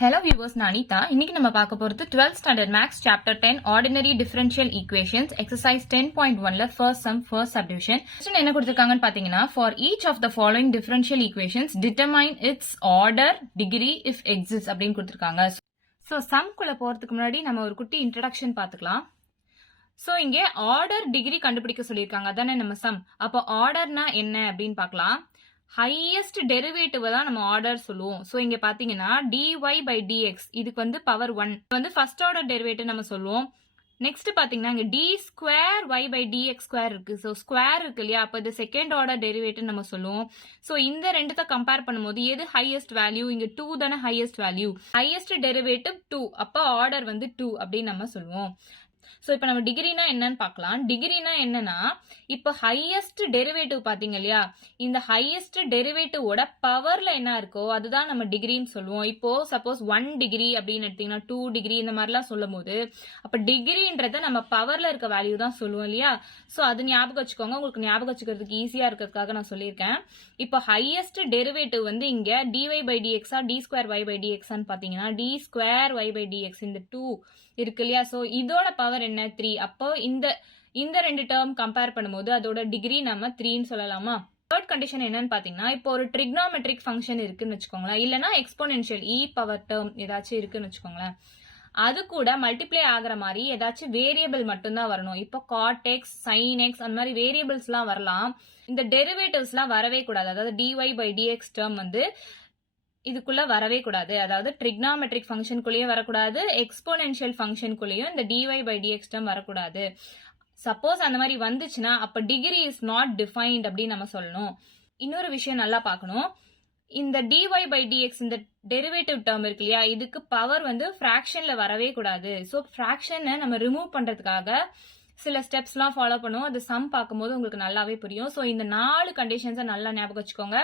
Hello viewers, நான் அனிதா. இன்னைக்கு நம்ம பார்க்க போறது 12th standard maths chapter 10 ordinary differential equations exercise 10.1ல first sum first subdivision. Question என்ன கொடுத்திருக்காங்கன்னு பாத்தீங்கன்னா for each of the following differential equations determine its order degree if exists அப்படின்னு கொடுத்திருக்காங்க. So sum குள்ள போறதுக்கு முன்னாடி நம்ம ஒரு குட்டி introduction பாத்துக்கலாம். So இங்க order degree கண்டுபிடிக்க சொல்லியிருக்காங்க. அதானே நம்ம sum. அப்போ orderனா என்ன அப்படின்னு பார்க்கலாம். ஹையஸ்ட் டெரிவேட்டிவ் தான் நம்ம ஆர்டர் சொல்லுவோம். சோ இங்க பாத்தீங்கன்னா dy by dx இதுக்கு வந்து பவர் 1 வந்து ஃபர்ஸ்ட் ஆர்டர் டெரிவேட்டிவ் நம்ம சொல்லுவோம். நெக்ஸ்ட் பாத்தீங்கன்னா இங்க d square y by dx square இருக்கு. சோ ஸ்கொயர் இருக்கு இல்லையா, அப்ப இது செகண்ட் ஆர்டர் டெரிவேட்டிவ் நம்ம சொல்லுவோம். சோ இந்த ரெண்டுத்த கம்பேர் பண்ணும்போது எது ஹையஸ்ட் வேல்யூ? இங்க 2 தானே ஹையஸ்ட் வேல்யூ. ஹையஸ்ட் டெரிவேட்டிவ் 2, அப்ப ஆர்டர் வந்து 2 அப்படின்னு நம்ம சொல்லுவோம். சோ இப்ப நம்ம டிகிரினா என்னன்னு பார்க்கலாம். டிகிரினா என்னன்னா இப்ப ஹையஸ்ட் டெரிவேட்டிவ் பாத்தீங்க இல்லையா, இந்த ஹையஸ்ட் டெரிவேட்டிவோட பவர்ல என்ன இருக்கோ அதுதான் நம்ம டிகிரின்னு சொல்லுவோம். இப்போ சப்போஸ் 1 டிகிரி அப்படின்னு எடுத்தீங்கன்னா 2 டிகிரி இந்த மாதிரிலாம் சொல்லும் போது அப்ப டிகிரின்றத நம்ம பவர்ல இருக்க வேல்யூ தான் சொல்லுவோம் இல்லையா. சோ அது ஞாபகம் வச்சுக்கோங்க, உங்களுக்கு ஞாபகம் வச்சுக்கிறதுக்கு ஈஸியா இருக்கிறதுக்காக நான் சொல்லியிருக்கேன். இப்போ ஹையஸ்ட் டெரிவேட்டிவ் வந்து இங்க dy by dx d square y by dx பாத்தீங்கன்னா d square y by dx இந்த 2 இருக்கு இல்லையா. சோ இதோட பவர் என்ன? 3. அப்போ இந்த ரெண்டு டேர்ம் கம்பேர் பண்ணும்போது அதோட டிகிரி நம்ம 3ன்னு சொல்லலாமா? தேர்ட் கண்டிஷன் என்னன்னு பாத்தீங்கன்னா இப்போ ஒரு ட்ரிக்னாமெட்ரிக் ஃபங்க்ஷன் இருக்குன்னு வச்சுக்கோங்களேன், இல்லனா எக்ஸ்போனென்ஷியல் e பவர் டேர்ம் ஏதாச்சும் இருக்குன்னு வச்சுக்கோங்களேன், அது கூட மல்டிப்ளை ஆகிற மாதிரி ஏதாச்சும் வேரியபிள் மட்டும்தான் வரணும். இப்போ cot x sin x அந்த மாதிரி வேரியபிள்ஸ் எல்லாம் வரலாம். இந்த டெரிவேட்டிவ்ஸ் எல்லாம் வரவே கூடாது. அதாவது dy by dx டேர்ம் வந்து இதுக்குள்ள வரவே கூடாது. அதாவது ட்ரிக்னாமெட்ரிக் ஃபங்க்ஷனுக்குள்ளேயும் வரக்கூடாது, எக்ஸ்போனென்ஷியல் ஃபங்க்ஷனுக்குள்ளேயும் இந்த dy by dx டேர்ம் வரக்கூடாது. சப்போஸ் அந்த மாதிரி வந்துச்சுன்னா அப்ப டிகிரி இஸ் நாட் டிஃபைன்ட் அப்படின்னு நம்ம சொல்லணும். இன்னொரு விஷயம் நல்லா பார்க்கணும், இந்த dy by dx இந்த டெரிவேட்டிவ் டேர்ம் இருக்கு இல்லையா, இதுக்கு பவர் வந்து ஃபிராக்ஷன்ல வரவே கூடாது. ஸோ ஃபிராக்ஷனை நம்ம ரிமூவ் பண்றதுக்காக சில ஸ்டெப்ஸ் எல்லாம் ஃபாலோ பண்ணுவோம். அது சம் பார்க்கும்போது உங்களுக்கு நல்லாவே புரியும். ஸோ இந்த 4 கண்டிஷன்ஸை நல்லா ஞாபகம் வச்சுக்கோங்க.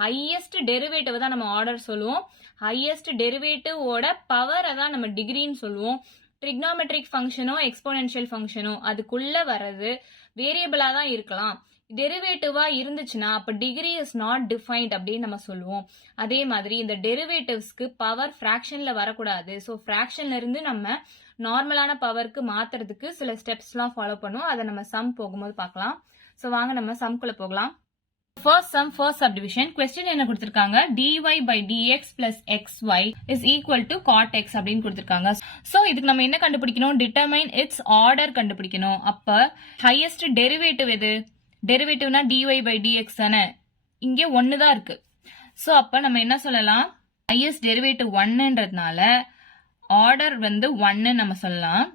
ஹையஸ்ட் டெரிவேட்டிவ் தான் நம்ம ஆர்டர் சொல்லுவோம், ஹையஸ்ட் டெரிவேட்டிவோட பவரை தான் நம்ம டிகிரின்னு சொல்லுவோம். ட்ரிக்னாமெட்ரிக் ஃபங்க்ஷனோ எக்ஸ்போனென்ஷியல் ஃபங்க்ஷனோ அதுக்குள்ள வர்றது வேரியபிளா தான் இருக்கலாம். டெரிவேட்டிவா இருந்துச்சுன்னா அப்ப டிகிரி இஸ் நாட் டிஃபைன்ட் அப்படின்னு நம்ம சொல்லுவோம். அதே மாதிரி இந்த டெரிவேட்டிவ்ஸ்க்கு பவர் ஃபிராக்ஷன்ல வரக்கூடாது. ஸோ ஃபிராக்ஷன்ல இருந்து நம்ம நார்மலான பவருக்கு மாத்துறதுக்கு சில ஸ்டெப்ஸ் எல்லாம் ஃபாலோ பண்ணுவோம். அதை நம்ம சம் போகும்போது பார்க்கலாம். ஸோ வாங்க நம்ம சம்குள்ள போகலாம். First sum first subdivision. Question என்ன கொடுத்திருக்காங்க? dy by dx plus xy is equal to cot x அப்படின்னு கொடுத்திருக்காங்க. So இதுக்கு நம்ம என்ன கண்டுபிடிக்கணும்? Determine its order கண்டுபிடிக்கணும். அப்ப highest derivative எது? டெரிவேட்டிவ்னா dy by dx தானே, இங்க 1 தான் இருக்கு. சோ அப்ப நம்ம என்ன சொல்லலாம்? highest derivative 1ன்றதுனால ஆர்டர் வந்து 1 நம்ம சொல்லலாம்.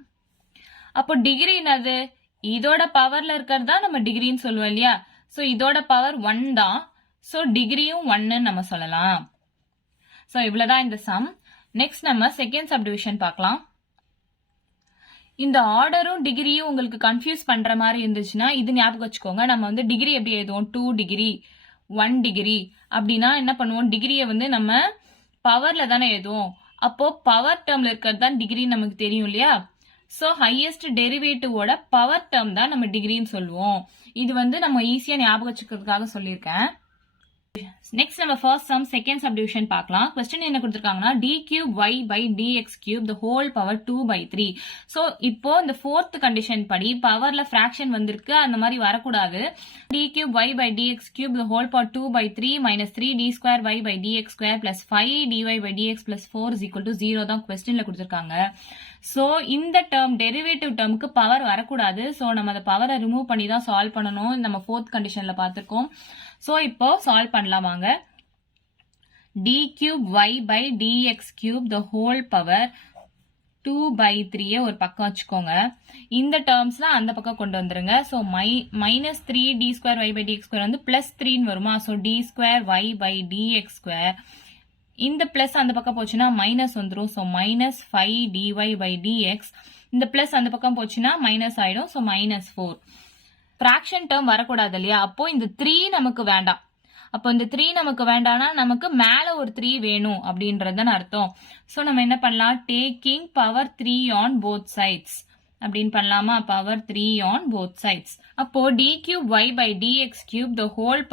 அப்போ டிகிரி என்னது? இதோட பவர்ல இருக்கிறது தான் நம்ம டிகிரின்னு சொல்லுவோம் இல்லையா. சோ இதோட பவர் 1 தான். சோ டிகிரியும் 1 நம்ம சொல்லலாம். சோ இவ்வளவுதான் இந்த சம். நெக்ஸ்ட் நம்ம செகண்ட் சப்டிவிஷன் பார்க்கலாம். இந்த ஆர்டரும் டிகிரியும் உங்களுக்கு கன்ஃபியூஸ் பண்ற மாதிரி இருந்துச்சுன்னா இது ஞாபகம் வச்சுக்கோங்க. நம்ம வந்து டிகிரி எப்படி எழுதுவோம்? 2 டிகிரி 1 டிகிரி அப்படின்னா என்ன பண்ணுவோம்? டிகிரியை வந்து நம்ம பவர்ல தானே எழுதுவோம். அப்போ பவர் டேர்ம்ல இருக்கிறது தான் டிகிரி நமக்கு தெரியும் இல்லையா. சோ ஹையஸ்ட் டெரிவேட்டிவோட பவர் டேர்ம் தான் நம்ம டிகிரின்னு சொல்லுவோம். இது வந்து நம்ம ஈஸியா ஞாபகம் வச்சுக்கிறதுக்காக சொல்லியிருக்கேன். நெக்ஸ்ட் நம்ம ஃபர்ஸ்ட் சம் செகண்ட் சப்டிவிஷன் பார்க்கலாம். क्वेश्चन என்ன கொடுத்திருக்காங்கன்னா d cube y by dx cube the whole power 2 by 3. So இப்போ இந்த ஃபோர்த் கண்டிஷன் படி பவர்ல ஃபிராக்ஷன் வந்திருக்கு, அந்த மாதிரி வரக்கூடாது. d cube y by dx cube the whole power 2 by 3 minus 3 d square y by dx square plus 5 dy by dx plus 4 is equal to 0 தான் क्वेश्चनல கொடுத்திருக்காங்க. So இந்த டேர்ம் டெரிவேட்டிவ் டேர்முக்கு பவர் வரக்கூடாது. So நம்ம அந்த பவரை ரிமூவ் பண்ணி தான் solve பண்ணணும். நம்ம ஃபோர்த் கண்டிஷன்ல பார்த்திருக்கோம். சோ இப்போ சால்வ் பண்ணலாம் வாங்க. d cube y by dx cube the whole power 2 by 3 ஒரு பக்கம் வச்சுக்கோங்க. இந்த டேர்ம்ஸ்ல அந்த பக்கம் கொண்டு வந்துருங்க. So minus 3 d square y by dx square வந்து பிளஸ் 3 வருமா. So d square y by dx square இந்த பிளஸ் அந்த பக்கம் போச்சுன்னா மைனஸ் வந்துரும். So minus 5 dy by dx இந்த பிளஸ் அந்த பக்கம் போச்சுன்னா மைனஸ் ஆயிடும். So minus 4. ஃபிராக்ஷன் டேர்ம் வரக்கூடாது இல்லையா. அப்போ இந்த 3 நமக்கு வேண்டாம். அப்போ இந்த 3 நமக்கு வேண்டாம்னா நமக்கு மேல ஒரு 3 வேணும் அப்படின்றதுன்னு அர்த்தம். சோ நம்ம என்ன பண்ணலாம்? Taking power 3 on both sides அப்படின்னு பண்ணலாமா? Power 3 on both sides. அப்போ d cube y by dx cube the whole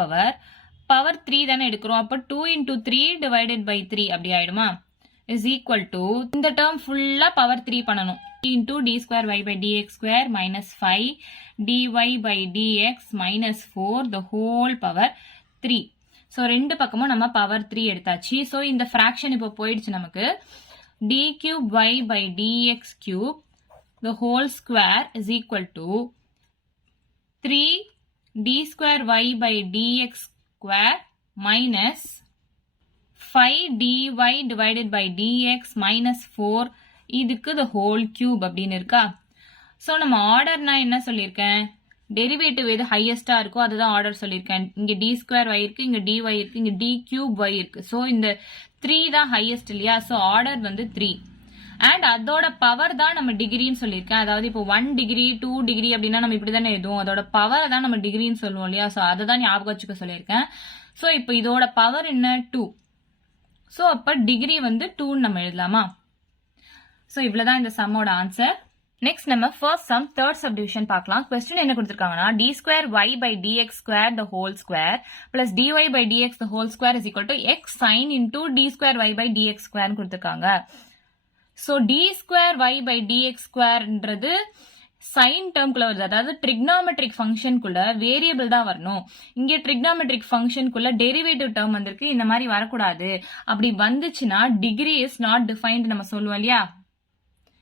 power 3 தானே எடுக்கிறோம். அப்போ 2 into 3 divided by 3 அப்படி ஆயிடுமா. is equal to இந்த term ஃபுல்லா பவர் 3 பண்ணணும் into d square y by dx square minus 5 dy by dx minus 4 the whole power 3. So ரெண்டு பக்கமும் நம்ம பவர் 3 எடுத்தாச்சு. So இந்த fraction இப்போ போயிடுச்சு நமக்கு. d cube y by dx cube the whole square is equal to 3 d square y by dx square minus 5 dy divided by dx minus 4 இதுக்கு the whole cube அப்படின்னு இருக்கா. ஸோ நம்ம ஆர்டர்னா என்ன சொல்லியிருக்கேன், டெரிவேட்டிவ் எது ஹையஸ்டா இருக்கோ அதுதான் ஆர்டர் சொல்லியிருக்கேன். இங்க டி ஸ்கொயர் y இருக்கு, இங்க dy இருக்கு, இங்க டி கியூப் y இருக்கு. ஸோ இந்த 3 தான் ஹையஸ்ட் இல்லையா. ஸோ ஆர்டர் வந்து 3 அண்ட் அதோட பவர் தான் நம்ம டிகிரின்னு சொல்லியிருக்கேன். அதாவது இப்போ 1 டிகிரி 2 டிகிரி அப்படின்னா நம்ம இப்படி தானே எழுதுவோம், அதோட பவரை தான் நம்ம டிகிரின்னு சொல்லுவோம் இல்லையா. ஸோ அதை தான் ஞாபகம் வச்சுக்க சொல்லியிருக்கேன். ஸோ இப்போ இதோட பவர் என்ன 2. ஸோ அப்போ டிகிரி வந்து 2ன்னு நம்ம எழுதலாமா. ஸோ இவ்வளவுதான் இந்த சம்மோட ஆன்சர். நெக்ஸ்ட் நம்ம ஃபர்ஸ்ட் சம் தேர்ட் சப்டிவிஷன் பார்க்கலாம். கொஸ்டின் என்ன கொடுத்திருக்காங்கன்னா d square y by dx square the whole square plus dy by dx the whole square is equal to x sin into d square y by dx square கொடுத்திருக்காங்க. So d square y by dx squareன்றது sign டேர்ம்குள்ள வருது, அதாவது trigonometric ஃபங்க்ஷனுக்குள்ள variable தான் வரணும். இங்க trigonometric ஃபங்க்ஷனுக்குள்ள derivative term வந்திருக்கு, இந்த மாதிரி வரக்கூடாது. அப்படி வந்துச்சுன்னா டிகிரி இஸ் நாட் டிஃபைன்ட் நம்ம சொல்லுவோம் இல்லையா.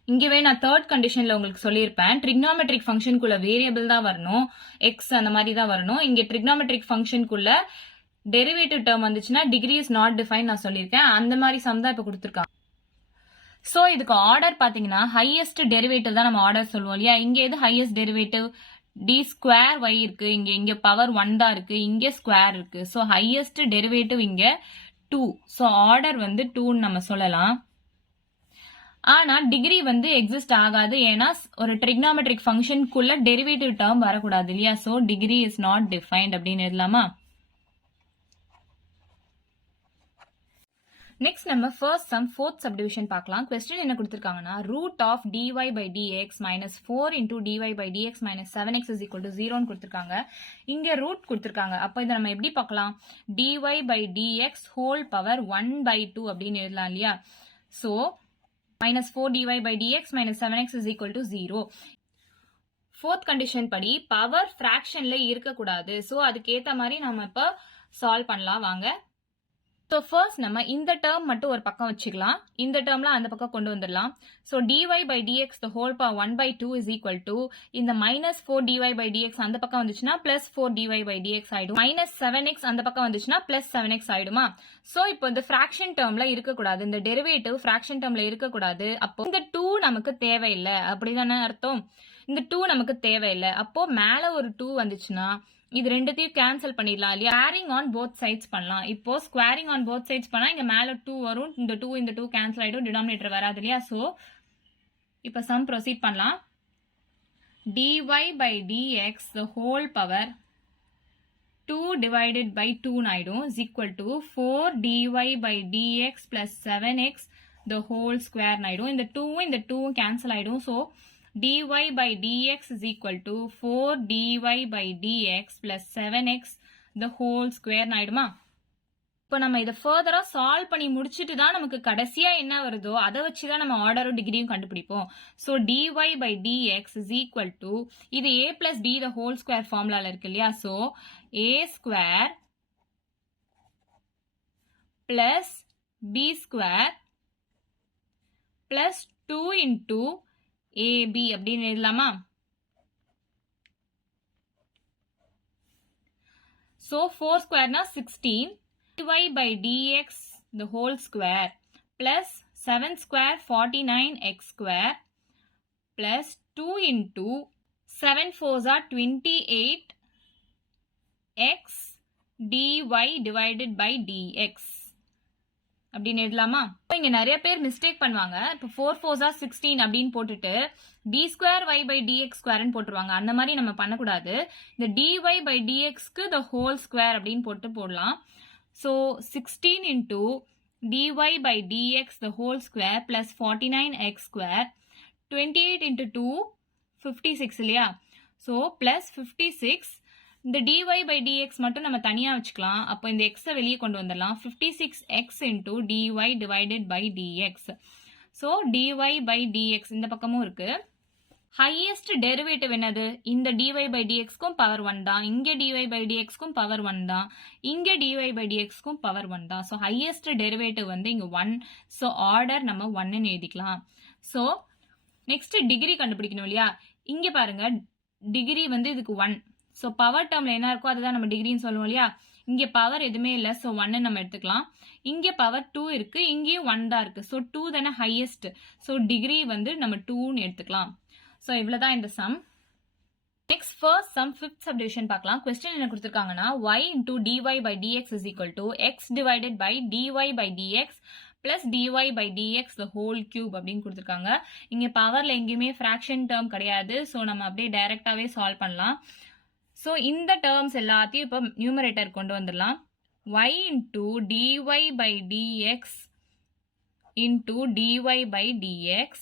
இங்கவே நான் தேர்ட் கண்டிஷன்ல உங்களுக்கு சொல்லியிருப்பேன், ட்ரிக்னாமெட்ரிக் ஃபங்க்ஷனுக்குள்ள வேரியபிள் தான் வரணும், எக்ஸ் அந்த மாதிரி தான் வரணும். இங்க ட்ரிக்னாமெட்ரிக் ஃபங்க்ஷனுக்குள்ள டெரிவேட்டிவ் டேர்ம் வந்துச்சுன்னா டிகிரி இஸ் நாட் டிஃபைன் நான் சொல்லியிருக்கேன். அந்த மாதிரி சம் தான் இப்ப கொடுத்துருக்காங்க. சோ இதுக்கு ஆர்டர் பாத்தீங்கன்னா ஹையஸ்ட் டெரிவேட்டிவ் தான் நம்ம ஆர்டர் சொல்லுவோம் இல்லையா. இங்க எது highest derivative, D square y இருக்கு, இங்க பவர் 1 தான் இருக்கு, இங்க ஸ்கொயர் இருக்கு. சோ ஹையஸ்ட் டெரிவேட்டிவ் இங்க 2. சோ ஆர்டர் வந்து 2ன்னு நம்ம சொல்லலாம். ஆனா டிகிரி வந்து எக்ஸிஸ்ட் ஆகாது, ஏன்னா ஒரு ட்ரிக்னாமெட்ரிக் ஃபங்க்ஷனுக்குள்ள டெரிவேட்டிவ் டேர்ம் வரக்கூடாது இல்லையா. So degree is not defined அப்படின்னு எழுதலாமா. நெக்ஸ்ட் நம்ம ஃபர்ஸ்ட் சம் ஃபோர்த் சப்டிவிஷன் பார்க்கலாம். கொஸ்டின் என்ன கொடுத்திருக்காங்கன்னா root of dy by dx minus 4 into dy by dx minus 7x is equal to 0ன்னு கொடுத்திருக்காங்க. இங்க ரூட் கொடுத்திருக்காங்க. அப்ப இதை நம்ம எப்படி பார்க்கலாம், dy by dx whole power 1 by 2 அப்படின்னு எழுதலாம் இல்லையா. So minus 4 dy by dx minus 7x is equal to 0. Fourth condition படி பவர் ஃபிராக்ஷன்ல இருக்கக்கூடாது. சோ அதுக்கேத்த மாதிரி நம்ம இப்ப சால்வ் பண்ணலாம் வாங்க. ஸோ ஃபர்ஸ்ட் நம்ம இந்த டேர்ம் மட்டும் ஒரு பக்கம் வச்சுக்கலாம், இந்த டேர்ம்லாம் அந்த பக்கம் கொண்டு வந்துடலாம். So dy by dx the whole power 1 by 2 is equal to இந்த minus 4 dy by dx அந்த பக்கம் வந்துச்சுன்னா plus 4 dy by dx ஆயிடும், minus 7x அந்த பக்கம் வந்துச்சுன்னா plus 7x ஆயிடுமா. ஸோ இப்போ இந்த ஃபிராக்ஷன் டேர்ம்ல இருக்கக்கூடாது, இந்த டெரிவேட்டிவ் ஃபிராக்ஷன் டேர்ம்ல இருக்கக்கூடாது. அப்போ இந்த 2 நமக்கு தேவையில்லை, அப்படிதானே அர்த்தம். இந்த 2 நமக்கு தேவையில்லை. அப்போ மேல ஒரு 2 வந்துச்சுன்னா இது ரெண்டுத்தையும் கேன்சல் பண்ணிடலாம் இல்லையா. ஸ்கொயரிங் ஆன் போத் சைட்ஸ் பண்ணலாம். இப்போ ஸ்கொயரிங் ஆன் போத் சைட்ஸ் பண்ணா இங்க மேல 2 வரும், இந்த 2 கேன்சல் ஆயிடும், டினாமினேட்டர் வராது இல்லையா. சோ இப்போ சம் ப்ரொசீட் பண்ணலாம். dy by dx the whole power 2 divided by 2 ஆயிடும் is equal to 4 dy by dx plus 7x the whole square ஆயிடும். இந்த 2 கேன்சல் ஆயிடும். So dy by dx is equal to 4 dy by dx plus 7x the whole square ஆயிடுமா. இப்போ நம்ம இதை ஃபர்தரா solve பண்ணி முடிச்சிட்டு தான் நமக்கு கடைசியா என்ன வருதோ அதை வச்சுதான் நம்ம ஆர்டரும் டிகிரியும் கண்டுபிடிப்போம். So dy by dx is equal to இது a plus b the whole square ஃபார்முலால இருக்கு இல்லையா. So a square plus b square plus 2 into ab அப்படின்னு எழுதலாமா. So 4 square na 16 dy by dx the whole square plus 7 square 49x square plus 2 into 7 4s are 28 x dy divided by dx அப்படின்னு எழுதலாமா. இங்க நிறைய பேர் mistake பண்ணுவாங்க. இப்போ 4 4s are 16 அப்படின்னு போட்டுட்டு d square y by dx square போட்டுருவாங்க. அந்த மாதிரி நம்ம பண்ணக்கூடாது. இந்த dy by dx க்கு the whole square அப்படின்னு போட்டு போடலாம். So 16 into dy by dx the whole square plus 49x square 28 into 2 56 இல்லையா. So plus 56 இந்த dy by dx மட்டும் நம்ம தனியா வச்சுக்கலாம். அப்போ இந்த x வெளியே கொண்டு வந்துடலாம். 56x into dy divided by dx. So dy by dx இந்த பக்கமும் இருக்கு. ஹையஸ்ட் டெரிவேட்டிவ் என்னது? இந்த dy by dx க்கும் பவர் 1 தான், இங்க dy by dx க்கும் பவர் 1 தான், இங்க dy by dx க்கும் பவர் 1 தான். ஸோ ஹையஸ்ட் டெரிவேட்டிவ் வந்து இங்க 1. ஸோ ஆர்டர் நம்ம 1ன்னு எழுதிக்கலாம். ஸோ நெக்ஸ்ட் டிகிரி கண்டுபிடிக்கணும் இல்லையா? இங்க பாருங்க, டிகிரி வந்து இதுக்கு 1. ஸோ பவர் டேர்ம்ல என்ன இருக்கோ அதுதான் நம்ம டிகிரின்னு சொல்லுவோம் இல்லையா? இங்க பவர் எதுவுமே இல்லை, ஸோ 1 நம்ம எடுத்துக்கலாம். இங்க பவர் 2 இருக்கு, இங்கேயும் 1 தான் இருக்கு. ஸோ 2 தானே ஹையஸ்ட். ஸோ டிகிரி வந்து நம்ம 2ன்னு எடுத்துக்கலாம். ஸோ இவ்வளவுதான் இந்த sum. Next first sum fifth subdivision பார்க்கலாம். கொஸ்டின் என்ன கொடுத்துருக்காங்கன்னா y into dy by dx is equal to x divided by dy by dx plus dy by dx the whole cube அப்படின்னு கொடுத்துருக்காங்க. இங்க பவர்ல எங்கேயுமே ஃபிராக்ஷன் டேர்ம் கிடையாது. ஸோ நம்ம அப்படியே டைரக்டாவே சால்வ் பண்ணலாம். ஸோ இந்த டேர்ம்ஸ் எல்லாத்தையும் இப்போ நியூமரேட்டர் கொண்டு வந்துடலாம். y into dy by dx into dy by dx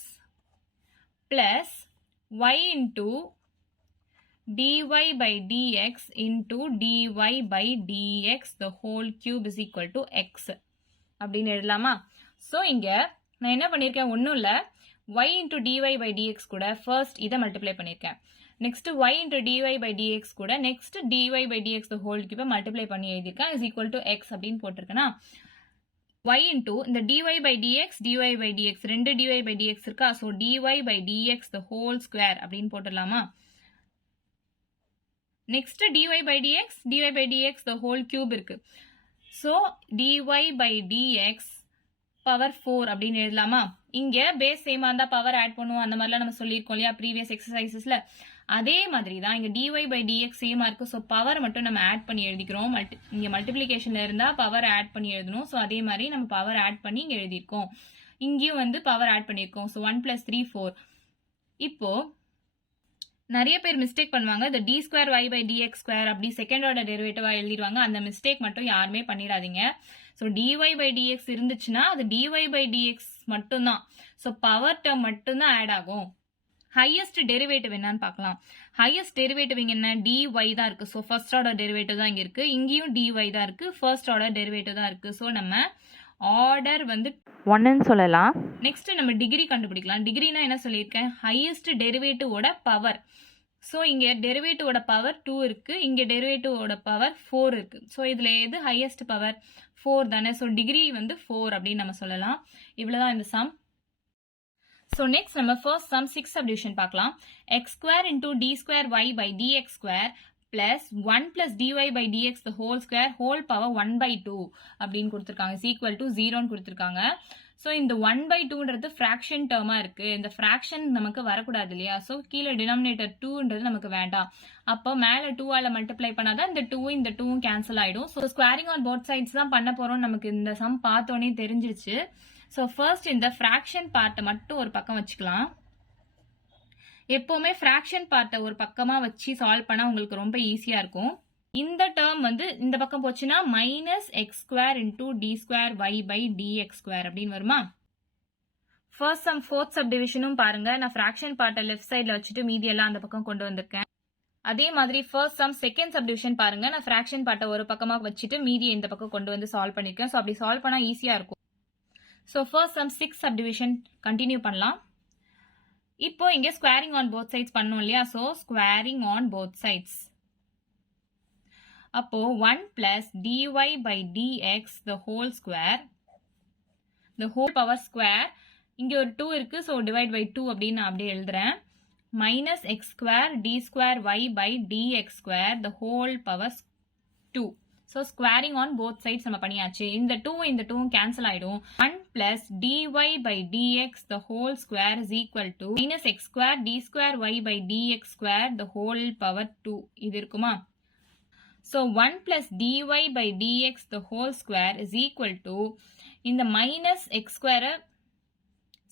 plus y into dy by dx into dy by dx the whole cube is equal to x அப்படின்னு எழுதலாமா? ஸோ இங்க நான் என்ன பண்ணியிருக்கேன், ஒன்றும் இல்லை, y into dy by dx கூட first இதை மல்டிப்ளை பண்ணியிருக்கேன். Next y into dy by dx கூட next dy by dx the whole cube multiply பண்ணி எழுதியிருக்கேன். is equal to x அப்படின்னு போட்டிருக்கேன்னா y into இந்த dy by dx dy by dx ரெண்டு dy by dx இருக்கா? So dy by dx the whole square அப்படின்னு போட்டுடலாமா? Next dy by dx the whole cube இருக்கு. So dy by dx power 4 அப்படின்னு எழுதலாமா? இங்க பேஸ் சேமா இருந்தா பவர் ஆட் பண்ணுவோம், அந்த மாதிரிலாம் நம்ம சொல்லியிருக்கோம் இல்லையா ப்ரீவியஸ் எக்ஸசைசஸ்ல. அதே மாதிரி தான் இங்க dy by dx சேமா இருக்கு. ஸோ பவர் மட்டும் நம்ம ஆட் பண்ணி எழுதிக்கிறோம். இங்க மல்டிபிளிகேஷன்ல இருந்தா பவர் ஆட் பண்ணி எழுதணும். ஸோ அதே மாதிரி நம்ம பவர் ஆட் பண்ணி இங்க எழுதியிருக்கோம். இங்கேயும் வந்து பவர் ஆட் பண்ணியிருக்கோம். ஸோ 1 + 3 4. இப்போ நிறைய பேர் மிஸ்டேக் பண்ணுவாங்க, இந்த D square y by dx square அப்படி செகண்ட் ஆர்டர் டெரிவேட்டிவா எழுதிடுவாங்க. அந்த மிஸ்டேக் மட்டும் யாருமே பண்ணிடாதீங்க. ஸோ dy by dx இருந்துச்சுன்னா அது dy by dx மட்டும்தான். ஸோ பவர் டேர்ம் மட்டும்தான் ஆட் ஆகும். ஹையஸ்ட் டெரிவேட்டிவ் என்னன்னு பார்க்கலாம். ஹையஸ்ட் டெரிவேட்டிவ் இங்க என்ன? dy தான் இருக்கு. ஸோ ஃபர்ஸ்ட் ஆர்டர் டெரிவேட்டிவ் தான் இங்க இருக்கு. இங்கேயும் dy தான் இருக்கு, ஃபர்ஸ்ட் ஆர்டர் டெரிவேட்டிவ் தான் இருக்கு. ஸோ நம்ம ஆர்டர் வந்து 1ன்னு சொல்லலாம். நெக்ஸ்ட் நம்ம டிகிரி கண்டுபிடிக்கலாம். டிகிரினா என்ன சொல்லியிருக்கேன்? Highest டெரிவேட்டிவோட power. ஸோ இங்க டெரிவேட்டிவோட பவர் 2 இருக்கு, இங்க டெரிவேட்டிவோட பவர் 4 இருக்கு. ஸோ இதுல எது ஹையஸ்ட் பவர்? 4 தானே. ஸோ டிகிரி வந்து 4 அப்படின்னு நம்ம சொல்லலாம். இவ்வளவுதான் இந்த சம். ஸோ நெக்ஸ்ட் நம்ம ஃபர்ஸ்ட் சம் 6th சப்டிவிஷன் பார்க்கலாம். x² into d square y by dx square plus 1 plus dy by dx the whole square whole power 1/2 அப்படின்னு கொடுத்துருக்காங்க. is equal to 0ன்னு கொடுத்துருக்காங்க. ஸோ இந்த 1/2ன்றது ஃப்ராக்ஷன் டேர்மா இருக்கு. இந்த ஃப்ராக்ஷன் நமக்கு வரக்கூடாது இல்லையா? ஸோ கீழே டினாமினேட்டர் 2ன்றது நமக்கு வேண்டாம். அப்போ மேலே 2ஆல மல்டிப்ளை பண்ணாதான் இந்த 2ம் கேன்சல் ஆயிடும். So squaring on both sides தான் பண்ண போறோம். நமக்கு இந்த சம் பார்த்தோன்னே தெரிஞ்சிருச்சு. ஸோ ஃபர்ஸ்ட் இந்த ஃப்ராக்ஷன் பார்ட்டை மட்டும் ஒரு பக்கம் வச்சுக்கலாம். எப்பவுமே ஃப்ராக்ஷன் பார்ட்டை ஒரு பக்கமா வச்சு சால்வ் பண்ணா உங்களுக்கு ரொம்ப ஈஸியா இருக்கும். இந்த டேர்ம் வந்து இந்த பக்கம் போச்சுன்னா -x² into d square y by dx square அப்படின்னு வருமா? ஃபர்ஸ்ட் சம் 4th சப்டிவிஷனும் பாருங்க, நான் ஃப்ராக்ஷன் பார்ட்டை லெஃப்ட் சைட்ல வச்சுட்டு மீதி எல்லாம் அந்த பக்கம் கொண்டு வந்திருக்கேன். அதே மாதிரி ஃபர்ஸ்ட் சம் 2nd சப்டிவிஷன் பாருங்க, நான் ஃப்ராக்ஷன் பார்ட்டை ஒரு பக்கமா வச்சுட்டு மீதி இந்த பக்கம் கொண்டு வந்து சால்வ் பண்ணிருக்கேன். ஸோ அப்படி சால்வ் பண்ணா ஈஸியா இருக்கும். So first sum 6th subdivision continue பண்ணலாம். இப்போ இங்க ஸ்கொயரிங் ஆன் போத் சைட்ஸ் பண்ணோம் இல்லையா? So squaring on both sides. அப்போ 1 plus dy by dx the whole square, the whole power square, இங்க ஒரு 2 இருக்கு. ஸோ டிவைட் பை 2 அப்படின்னு நான் அப்படியே எழுதுறேன். -x² d square y by dx square the whole power 2. So squaring on both sides நம்ம பண்ணியாச்சு. இந்த 2 கேன்சல் ஆயிடும். 1 plus dy by dx the whole square is equal to -x² d square y by dx square the whole power 2. இது இருக்குமா? So 1 plus dy by dx the whole square is equal to இந்த -x²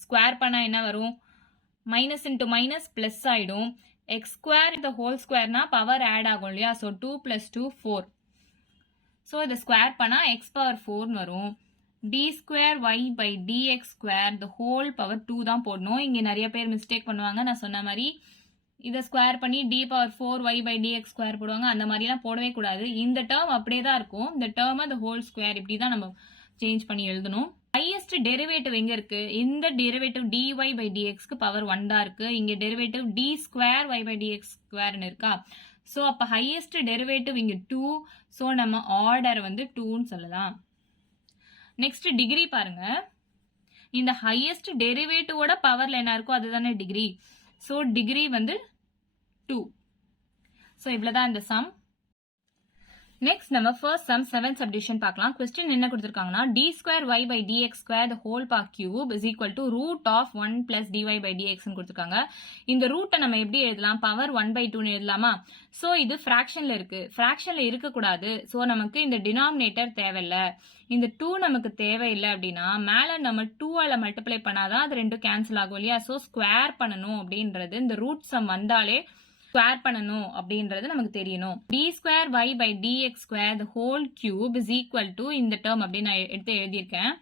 square பண்ணா என்ன வரும்? Minus into minus plus ஆயிடும். x² the whole squareனா power add ஆகும் இல்லையா? ஸோ 2 + 2 4. ஸோ இதை ஸ்கொயர் பண்ணா x power 4 வரும். d square y by dx square the whole power 2 தான் போடணும். இங்க நிறைய பேர் மிஸ்டேக் பண்ணுவாங்க. நான் சொன்ன மாதிரி இதை ஸ்கொயர் பண்ணி d power 4y by dx square போடுவாங்க. அந்த மாதிரிலாம் போடவே கூடாது. இந்த டேர்ம் அப்படியே தான் இருக்கும். இந்த டேர்ம் அந்த ஹோல் ஸ்கொயர் இப்படி தான் நம்ம சேஞ்ச் பண்ணி எழுதணும். ஹையஸ்ட் டெரிவேட்டிவ் எங்க இருக்கு? இந்த டெரிவேட்டிவ் dy by dx க்கு பவர் 1 தான் இருக்கு. இங்க derivative d square y by dx ஸ்கொயர்னு இருக்கா? சோ அப்ப ஹையஸ்ட் டெரிவேட்டிவ் இங்க 2. சோ நம்ம ஆர்டர் வந்து 2ன்னு சொல்லலாம். நெக்ஸ்ட் டிகிரி பாருங்க. இந்த ஹையஸ்ட் டெரிவேட்டிவோட பவர்ல என்ன இருக்கோ அதுதானே டிகிரி. சோ டிகிரி வந்து 2. சோ இவ்வளவுதான் இந்த சம். நெக்ஸ்ட் நம்ம ஃபர்ஸ்ட் சம் 7th சப்டிவிஷன் பார்க்கலாம். क्वेश्चन என்ன கொடுத்திருக்காங்கன்னா d square y by dx square the whole power cube is equal to root of 1 plus dy by dx ன்னு கொடுத்திருக்காங்க. இந்த ரூட்டை நம்ம எப்படி எழுதலாம்? பவர் 1/2 ன்னு எழுதலாமா? சோ இது ஃபிராக்ஷன்ல இருக்கு. ஃபிராக்ஷன்ல இருக்க கூடாது. சோ நமக்கு இந்த டினாமினேட்டர் தேவையில்ல. இந்த 2 நமக்கு தேவையில்லை அப்படின்னா மேல நம்ம 2ஆல மல்டிப்ளை பண்ணாதான் அது ரெண்டும் கேன்சல் ஆகும் இல்லையா? சோ ஸ்கொயர் பண்ணணும் அப்படின்றது இந்த ரூட் சம் வந்தாலே ஸ்கொயர் பண்ணணும் அப்படின்றது நமக்கு தெரியணும். d square y by dx square the whole cube is equal to இந்த டேர்ம் அப்படின்னு நான் எடுத்து எழுதியிருக்கேன்.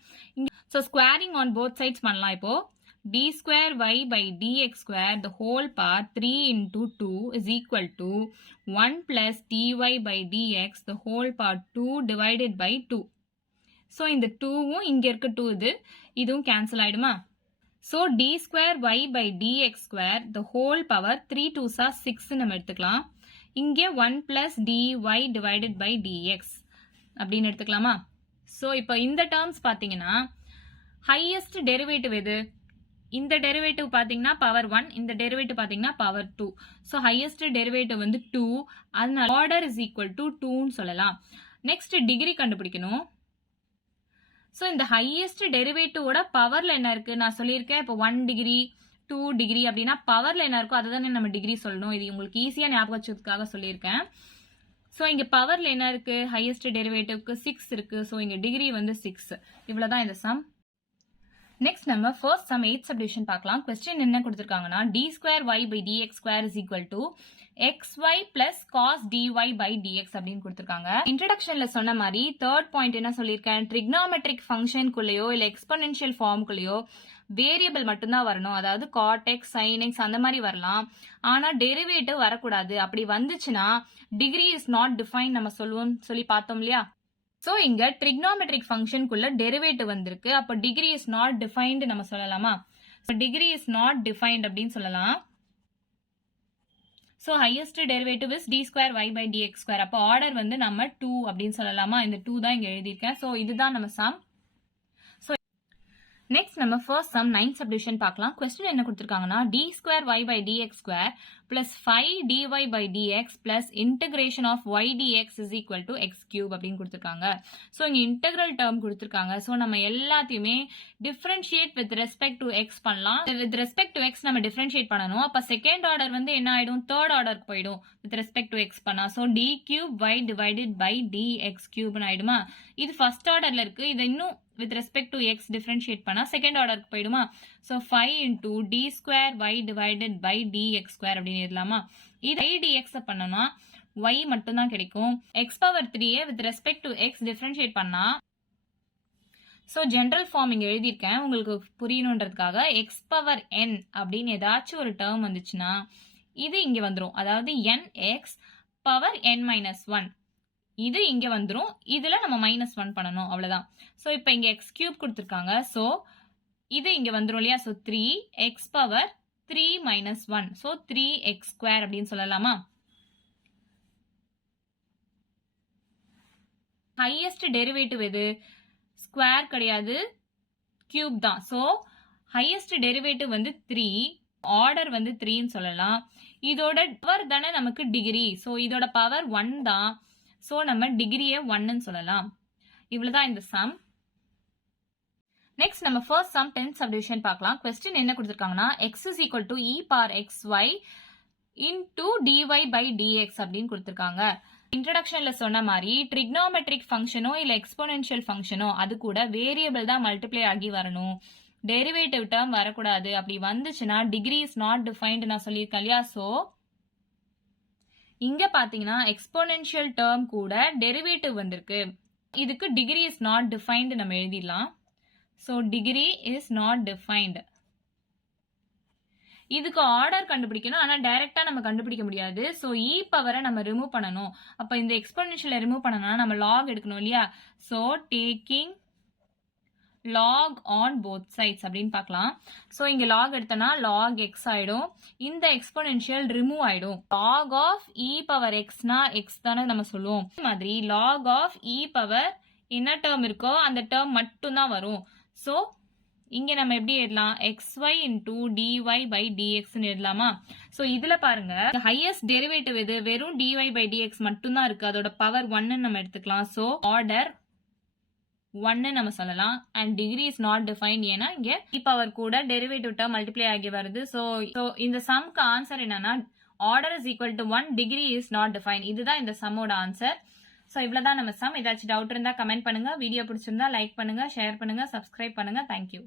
So squaring on both sides பண்ணலாம். இப்போ d square y by dx square the whole power 3 into 2 is equal to 1 plus dy by dx the whole power 2 divided by 2. So இந்த 2வும் இங்க இருக்க 2 இதுவும் கேன்சல் ஆயிடுமா? So d square y by dx square the whole power 3 2s are 6 நம்ம எடுத்துக்கலாம். இங்கே 1 plus dy divided by dx அப்படின்னு எடுத்துக்கலாமா? So இப்போ இந்த டேர்ம்ஸ் பாத்தீங்கன்னா ஹையஸ்ட் டெரிவேட்டிவ் எது? இந்த டெரிவேட்டிவ் பாத்தீங்கன்னா பவர் 1, இந்த டெரிவேட்டிவ் பாத்தீங்கன்னா பவர் 2. So ஹையஸ்ட் டெரிவேட்டிவ் வந்து 2, அதனால ஆர்டர் is equal to 2ன்னு சொல்லலாம். நெக்ஸ்ட் டிகிரி கண்டுபிடிக்கணும். சோ இந்த ஹையஸ்ட் டெரிவேட்டிவோட பவர்ல என்ன இருக்கு? நான் சொல்லியிருக்கேன் இப்போ 1 டிகிரி 2 டிகிரி அப்படின்னா பவர்ல என்ன இருக்கோ அதுதானே நம்ம டிகிரி சொல்லணும். இது உங்களுக்கு ஈஸியா ஞாபகம் வச்சதுக்காக சொல்லியிருக்கேன். சோ இங்க பவர்ல என்ன இருக்கு? ஹையஸ்ட் டெரிவேட்டிவ்க்கு 6 இருக்கு. சோ இங்க டிகிரி வந்து 6. இவ்வளவுதான் இந்த சம். நெக்ஸ்ட் நம்ம ஃபர்ஸ்ட் சம் 8th சப்டிவிஷன் பார்க்கலாம். क्वेश्चन என்ன கொடுத்திருக்காங்கன்னா d square y by dx square is equal to xy plus cos dy by dx அப்படின்னு கொடுத்திருக்காங்க. இன்ட்ரோடக்ஷன்ல சொன்ன மாதிரி தேர்ட் பாயிண்ட் என்ன சொல்லியிருக்கேன்? ட்ரிக்னாமெட்ரிக் ஃபங்க்ஷனுக்குள்ளேயோ இல்ல எக்ஸ்போனென்ஷியல் ஃபார்முக்குள்ளேயோ வேரியபிள் மட்டும்தான் வரணும். அதாவது cot x, sin x அந்த மாதிரி வரலாம். ஆனா டெரிவேட்டிவ் வரக்கூடாது. அப்படி வந்துச்சுன்னா டிகிரி இஸ் நாட் டிஃபைன் நம்ம சொல்லுவோம் சொல்லி பார்த்தோம் இல்லையா? சோ இங்க ட்ரிக்னாமெட்ரிக் ஃபங்க்ஷனுக்குள்ள டெரிவேட்டிவ் வந்திருக்கு. அப்ப டிகிரி இஸ் நாட் டிஃபைன்டு நம்ம சொல்லலாமா? டிகிரி இஸ் நாட் டிஃபைன்ட் அப்படின்னு சொல்லலாம். So highest derivative is d square y by dx square. அப்ப ஆர்டர் வந்து நம்ம 2 அப்படின்னு சொல்லலாமா? இந்த 2 தான் இங்க எழுதியிருக்கேன். சோ இதுதான் நம்ம சம். நெக்ஸ்ட் நம்ம ஃபர்ஸ்ட் சம் 9th சப்டிவிஷன் பார்க்கலாம். क्वेश्चन என்ன கொடுத்திருக்காங்கன்னா d square y by dx square plus 5 dy by dx plus integration of y dx is equal to x cube அப்படின்னு கொடுத்திருக்காங்க. சோ இங்க இன்டெகிரல் டேர்ம் கொடுத்திருக்காங்க. So நம்ம எல்லாத்தையுமே differentiate with respect to x பண்ணலாம். With respect to x நம்ம differentiate பண்ணணும். அப்ப செகண்ட் ஆர்டர் வந்து என்ன ஆயிடும்? தேர்ட் ஆர்டருக்கு போயிடும் வித் ரெஸ்பெக்ட் டு x பண்ணா. So d cube y divided by dx cube ஆயிடுமா? இது ஃபர்ஸ்ட் ஆர்டர்ல இருக்கு. இது இன்னும் with respect to x differentiate பண்ணா செகண்ட் ஆர்டருக்கு போயிடுமா? so 5 into d square y divided by dx square அப்படின்னு எழுதலாமா? இது y dx பண்ணனா y மட்டும் தான் கிடைக்கும். x power 3 with respect to x differentiate பண்ணா so general form இங்க எழுதியிருக்கேன் உங்களுக்கு புரியணும்ன்றதுக்காக x power n அப்படின்னு ஏதாச்சும் ஒரு டேர்ம் வந்துச்சுன்னா இது இங்க வந்துரும். அதாவது nx power n minus 1 இது இங்க வந்துரும். இதுல நம்ம -1 பண்ணணும். அவ்வளவுதான். சோ இப்போ இங்க x cube கொடுத்திருக்காங்க. சோ இது இங்க வந்துரும் இல்லையா? So 3x power 3 minus 1. So 3x square அப்படின்னு சொல்லலாமா? ஹையஸ்ட் டெரிவேட்டிவ் எது? ஸ்கொயர் கிடையாது, கியூப் தான். சோ ஹையஸ்ட் டெரிவேட்டிவ் வந்து 3, ஆர்டர் வந்து 3ன்னு சொல்லலாம். இதோட பவர் தானே நமக்கு டிகிரி. சோ இதோட பவர் 1 தான். சோ நம்ம டிகிரியை 1ன்னு சொல்லலாம். இவ்வளவுதான் இந்த சம். நெக்ஸ்ட் நம்ம ஃபர்ஸ்ட் சம் 10th சப்டிவிஷன் பார்க்கலாம். क्वेश्चन என்ன கொடுத்திருக்காங்கன்னா x is equal to e power xy into dy by dx அப்படின்னு கொடுத்திருக்காங்க. இன்ட்ரோடக்ஷன்ல சொன்ன மாதிரி ட்ரிக்னாமெட்ரிக் ஃபங்க்ஷனோ இல்ல எக்ஸ்போனென்ஷியல் ஃபங்க்ஷனோ அது கூட வேரியபிள் தான் மல்டிப்ளை ஆகி வரணும். டெரிவேட்டிவ் டேர்ம் வரக்கூடாது. அப்படி வந்துச்சுன்னா டிகிரி இஸ் நாட் டிஃபைன்டு நான் சொல்லியிருக்கேன் இல்லையா? சோ இங்க பாத்தீங்கன்னா எக்ஸ்போனென்ஷியல் டேர்ம் கூட டெரிவேட்டிவ் வந்திருக்கு. இதுக்கு டிகிரி இஸ் நாட் டிஃபைன்டு நம்ம எழுதிடலாம். So degree is not defined. இதுக்கு ஆர்டர் கண்டுபிடிக்கணும், ஆனா டைரக்டா நம்ம கண்டுபிடிக்க முடியாது. சோ இ பவரை நம்ம ரிமூவ் பண்ணணும். அப்ப இந்த எக்ஸ்போனென்ஷியலை ரிமூவ் பண்ணணும்னா நம்ம லாக் எடுக்கணும் இல்லையா? So taking log on both sides அப்படின்னு பார்க்கலாம். சோ இங்க log எடுத்தனா log x ஆயிடும். இந்த எக்ஸ்போனென்ஷியல் ரிமூவ் ஆயிடும். log of e power x னா x தானே நம்ம சொல்லுவோம். இந்த மாதிரி log of e power என்ன டேர்ம் இருக்கோ அந்த டேர்ம் மட்டும் தான் வரும். சோ இங்க நம்ம எப்படி எழுதலாம்? xy into dy by dx எழுதலாமா? சோ இதுல பாருங்க ஹையஸ்ட் டெரிவேட்டிவ் எது? வெறும் dy by dx மட்டும் தான் இருக்கு. அதோட பவர் 1 நம்ம எடுத்துக்கலாம். சோ ஆர்டர் 1 நம்ம சொல்லலாம். And degree is not defined. ஏன்னா இங்க e பவர் கூட டெரிவேட்டிவ் டேர்ம் மல்டிப்ளை ஆகி வருது. சோ இந்த சம்க்கு ஆன்சர் என்னன்னா order is equal to 1, degree is not defined. இதுதான் இந்த சம்மோட ஆன்சர். சோ இவ்வளவுதான் நம்ம சம். ஏதாச்சும் டவுட் இருந்தா கமெண்ட் பண்ணுங்க. வீடியோ பிடிச்சிருந்தா லைக் பண்ணுங்க, ஷேர் பண்ணுங்க, சப்ஸ்கிரைப் பண்ணுங்க. தேங்க்யூ.